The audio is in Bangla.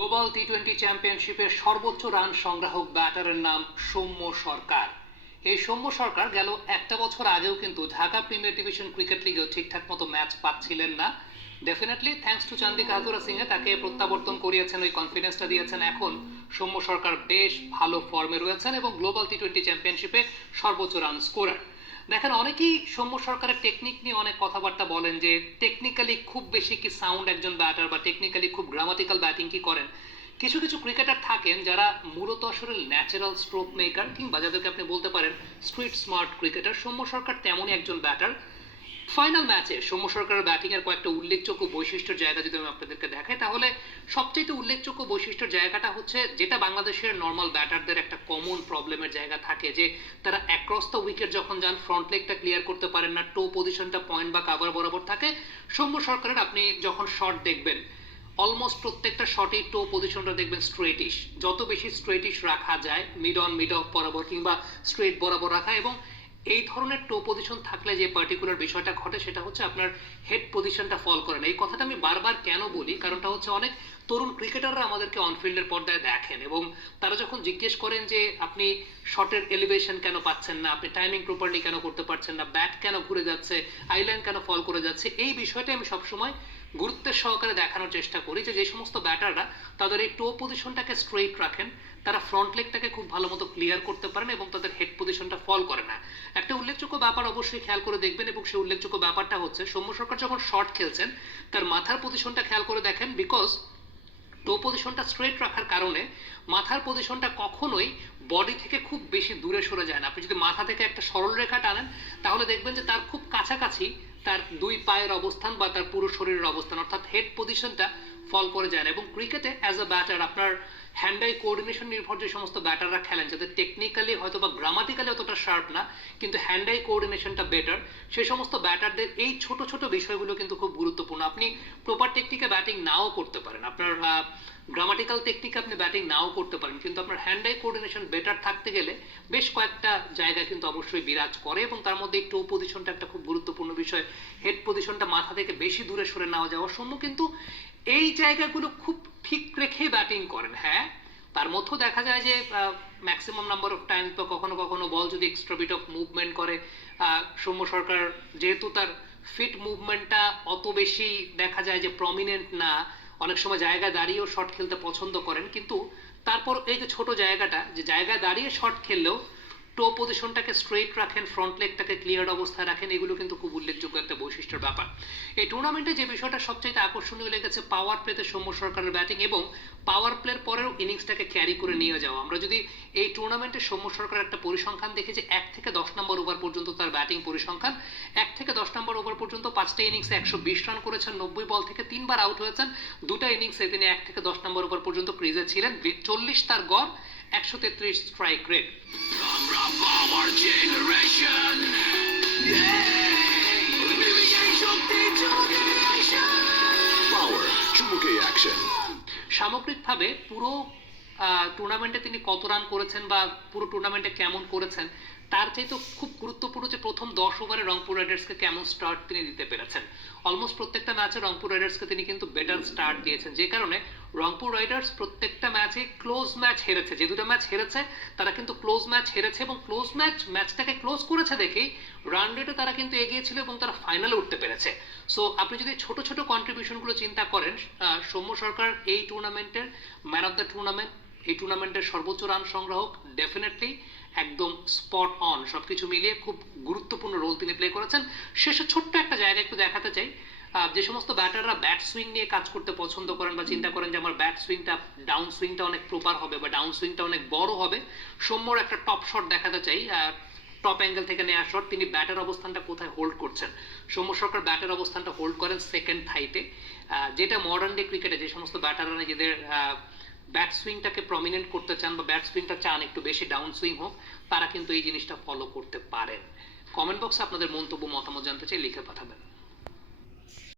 গ্লোবাল টি-20 চ্যাম্পিয়নশিপের সর্বোচ্চ রান সংগ্রাহক ব্যাটারের নাম সৌম্য সরকার। এই সৌম্য সরকার গেল একটা বছর আগেও কিন্তু ঢাকা প্রিমিয়ার ডিভিশন ক্রিকেট লিগেও ঠিকঠাক মতো ম্যাচ পাচ্ছিলেন না। ডেফিনেটলি থ্যাঙ্কস টু চান্দিকা হাতুরা সিংহে তাকে প্রত্যাবর্তন করিয়েছেন, ওই কনফিডেন্সটা দিয়েছেন। এখন সৌম্য সরকার বেশ ভালো ফর্মে রয়েছেন এবং গ্লোবাল টি-20 চ্যাম্পিয়নশিপে সর্বোচ্চ রান স্কোরার। দেখেন, অনেকেই সৌম্য সরকারের টেকনিক নিয়ে অনেক কথাবার্তা বলেন যে টেকনিক্যালি খুব বেশি কি সাউন্ড একজন ব্যাটার বা টেকনিক্যালি খুব গ্রামাটিক্যাল ব্যাটিং কি করেন। কিছু কিছু ক্রিকেটার থাকেন যারা মূলত আসলে ন্যাচারাল স্ট্রোক মেকার কিংবা যাদেরকে আপনি বলতে পারেন স্ট্রিট স্মার্ট ক্রিকেটার। সৌম্য সরকার তেমনই একজন ব্যাটার। ফাইনাল ম্যাচে সৌম্য সরকারের ব্যাটিং এর কয়েকটা উল্লেখযোগ্য বৈশিষ্ট্যের জায়গা যদি আমি আপনাদেরকে দেখাই, তাহলে সবচেয়ে উল্লেখযোগ্য বৈশিষ্ট্যের জায়গাটা হচ্ছে যেটা বাংলাদেশের নর্মাল ব্যাটারদের একটা কমন প্রবলেমের জায়গা থাকে, যে তারা অ্যাক্রস দ্য উইকেট যখন যান ফ্রন্ট লেগটা ক্লিয়ার করতে পারেন না, টো পজিশনটা পয়েন্ট বা কাভার বরাবর থাকে। সৌম্য সরকারের আপনি যখন শট দেখবেন অলমোস্ট প্রত্যেকটা শটেই টো পজিশনটা দেখবেন স্ট্রেটিশ, যত বেশি স্ট্রেটিশ রাখা যায় মিড অন মিড অফ বরাবর কিংবা স্ট্রেট বরাবর রাখা। এবং এই ধরনের টো পজিশন থাকলে যে পার্টিকুলার বিষয়টা ঘটে সেটা হচ্ছে আপনার হেড পজিশনটা ফল করে না। এই কথাটা আমি বারবার কেন বলি, কারণটা হচ্ছে অনেক তরুণ ক্রিকেটাররা আমাদেরকে অনফিল্ডের পর্দায় দেখেন এবং তারা যখন জিজ্ঞেস করেন যে আপনি শটের এলিভেশন কেন পাচ্ছেন না, আপনি টাইমিং প্রপারলি কেন করতে পারছেন না, ব্যাট কেন ঘুরে যাচ্ছে, আইল্যান্ড কেন ফল করে যাচ্ছে, এই বিষয়টা আমি সবসময় গুরুত্বের সহকারে দেখানোর চেষ্টা করি যে সমস্ত ব্যাটাররা তাদের এই টো পজিশনটাকে স্ট্রেইট রাখেন, তারা ফ্রন্ট লেগটাকে খুব ভালো মতো ক্লিয়ার করতে পারেন এবং তাদের হেড পজিশনটা ফল করে না। একটা উল্লেখযোগ্য ব্যাপার অবশ্যই খেয়াল করে দেখবেন এবং সেই উল্লেখযোগ্য ব্যাপারটা হচ্ছে সৌম্য সরকার যখন শট খেলছেন তার মাথার পজিশনটা খেয়াল করে দেখেন। বিকজ টো পজিশনটা স্ট্রেট রাখার কারণে মাথার পজিশনটা কখনোই বডি থেকে খুব বেশি দূরে সরে যায় না। আপনি যদি মাথা থেকে একটা সরল রেখা টানেন তাহলে দেখবেন যে তার খুব কাছাকাছি তার দুই পায়ের অবস্থান বা তার পুরো শরীরের অবস্থান, অর্থাৎ হেড পজিশনটা ফল করে যায় না। এবং ক্রিকেটে অ্যাজ আ ব্যাটার আপনার হ্যান্ড আই কোঅর্ডিনেশন নির্ভর যে সমস্ত ব্যাটাররা খেলেন, যাদের টেকনিক্যালি হয়তো বা গ্রামাটিক্যালি অতটা শার্প না কিন্তু হ্যান্ড আই কোঅর্ডিনেশনটা বেটার, সেই সমস্ত ব্যাটারদের এই ছোট ছোট বিষয়গুলো কিন্তু খুব গুরুত্বপূর্ণ। আপনি প্রপার টেকনিকে ব্যাটিং নাও করতে পারেন, আপনার গ্রামাটিক্যাল টেকনিকে আপনি ব্যাটিং নাও করতে পারেন, কিন্তু আপনার হ্যান্ড আই কোঅর্ডিনেশন বেটার থাকতে গেলে বেশ কয়েকটা জায়গা কিন্তু অবশ্যই বিরাজ করে এবং তার মধ্যে টো পজিশনটা একটা খুব গুরুত্বপূর্ণ বিষয়। হেড পজিশনটা মাথা থেকে বেশি দূরে সরে নেওয়া যাওয়ার জন্য কিন্তু এই জায়গাগুলো খুব ঠিক রেখে ব্যাটিং করেন। হ্যাঁ, তার মধ্যেও দেখা যায় যে ম্যাক্সিমাম নাম্বার অফ টাইম তো কখনো কখনো বল যদি এক্সট্রা বিট অফ মুভমেন্ট করে, সৌম্য সরকার যেহেতু তার ফিট মুভমেন্টটা অত বেশি দেখা যায় যে প্রমিনেন্ট না, অনেক সময় জায়গায় দাঁড়িয়েও শট খেলতে পছন্দ করেন, কিন্তু তারপর এই যে ছোট জায়গাটা, যে জায়গায় দাঁড়িয়ে শট খেললেও টো পজিশনটাকে স্ট্রেট রাখেন, ফ্রন্ট লেগটাকে ক্লিয়ার অবস্থায় রাখেন, এগুলো কিন্তু খুব উল্লেখযোগ্য একটা বৈশিষ্ট্যের ব্যাপার। এই টুর্নামেন্টে যে বিষয়টা সবচেয়ে আকর্ষণীয় লেগেছে পাওয়ার প্লেতে সৌম্য সরকারের ব্যাটিং এবং পাওয়ার প্লের পরেও ইনিংসটাকে ক্যারি করে নিয়ে যাওয়া। আমরা যদি এই টুর্নামেন্টে সৌম্য সরকারের একটা পরিসংখ্যান দেখি যে 1 থেকে 10 নম্বর ওভার পর্যন্ত তার ব্যাটিং পরিসংখ্যান, 1 থেকে 10 নম্বর ওভার পর্যন্ত 5টা ইনিংসে 120 রান করেছেন, 90 বল থেকে 3বার আউট হয়েছেন, 2টা ইনিংসে তিনি 1 থেকে 10 নম্বর ওভার পর্যন্ত ক্রিজে ছিলেন, 40 তার গড়, 133 স্ট্রাইক রেট। সামগ্রিকভাবে পুরো টুর্নামেন্টে তিনি কত রান করেছেন বা পুরো টুর্নামেন্টে কেমন করেছেন তার চাইতে খুব গুরুত্বপূর্ণ যে প্রথম 10 ওভারে রংপুর রাইডার্সকে কেমন স্টার্ট তিনি দিতে পেরেছেন। অলমোস্ট প্রত্যেকটা ম্যাচে রংপুর রাইডার্সকে তিনি কিন্তু বেটার স্টার্ট দিয়েছেন, যে কারণে রংপুর রাইডার্স প্রত্যেকটা ম্যাচে ক্লোজ ম্যাচ হেরেছে। যে দুটো ম্যাচ হেরেছে তারা কিন্তু ক্লোজ ম্যাচ হেরেছে এবং ক্লোজ ম্যাচটাকে ক্লোজ করেছে দেখেই রান রেটে তারা কিন্তু এগিয়ে ছিল এবং তারা ফাইনালে উঠতে পেরেছে। সো আপনি যদি ছোট ছোট কন্ট্রিবিউশনগুলো চিন্তা করেন, সৌম্য সরকার এই টুর্নামেন্টের ম্যান অফ দ্য টুর্নামেন্ট, এই টুর্নামেন্টের সর্বোচ্চ রান সংগ্রাহক, ডেফিনেটলি একদম স্পট অন, সবকিছু মিলিয়ে খুব গুরুত্বপূর্ণ রোল তিনি প্লে করেছেন। শেষে ছোট্ট একটা জায়গা একটু দেখাতে চাই, যে সমস্ত ব্যাটাররা ব্যাট সুইং নিয়ে কাজ করতে পছন্দ করেন বা চিন্তা করেন যে আমার ব্যাট সুইংটা ডাউন সুইংটা অনেক প্রপার হবে বা ডাউন সুইংটা অনেক বড় হবে, সৌম্যর একটা টপ শট দেখাতে চাই, টপ অ্যাঙ্গেল থেকে নেওয়া শট। তিনি ব্যাটের অবস্থানটা কোথায় হোল্ড করছেন, সৌম্য সরকার ব্যাটের অবস্থানটা হোল্ড করেন সেকেন্ড থাইতে, যেটা মডার্ন ডে ক্রিকেটে যে সমস্ত ব্যাটাররা নিজেদের ব্যাট সুইংটাকে প্রমিনেন্ট করতে চান বা ব্যাট সুইংটা চান একটু বেশি ডাউন সুইং হোক, তারা কিন্তু এই জিনিসটা ফলো করতে পারেন। কমেন্ট বক্সে আপনাদের মন্তব্য মতামত জানতে চাই, লিখে পাঠাবেন।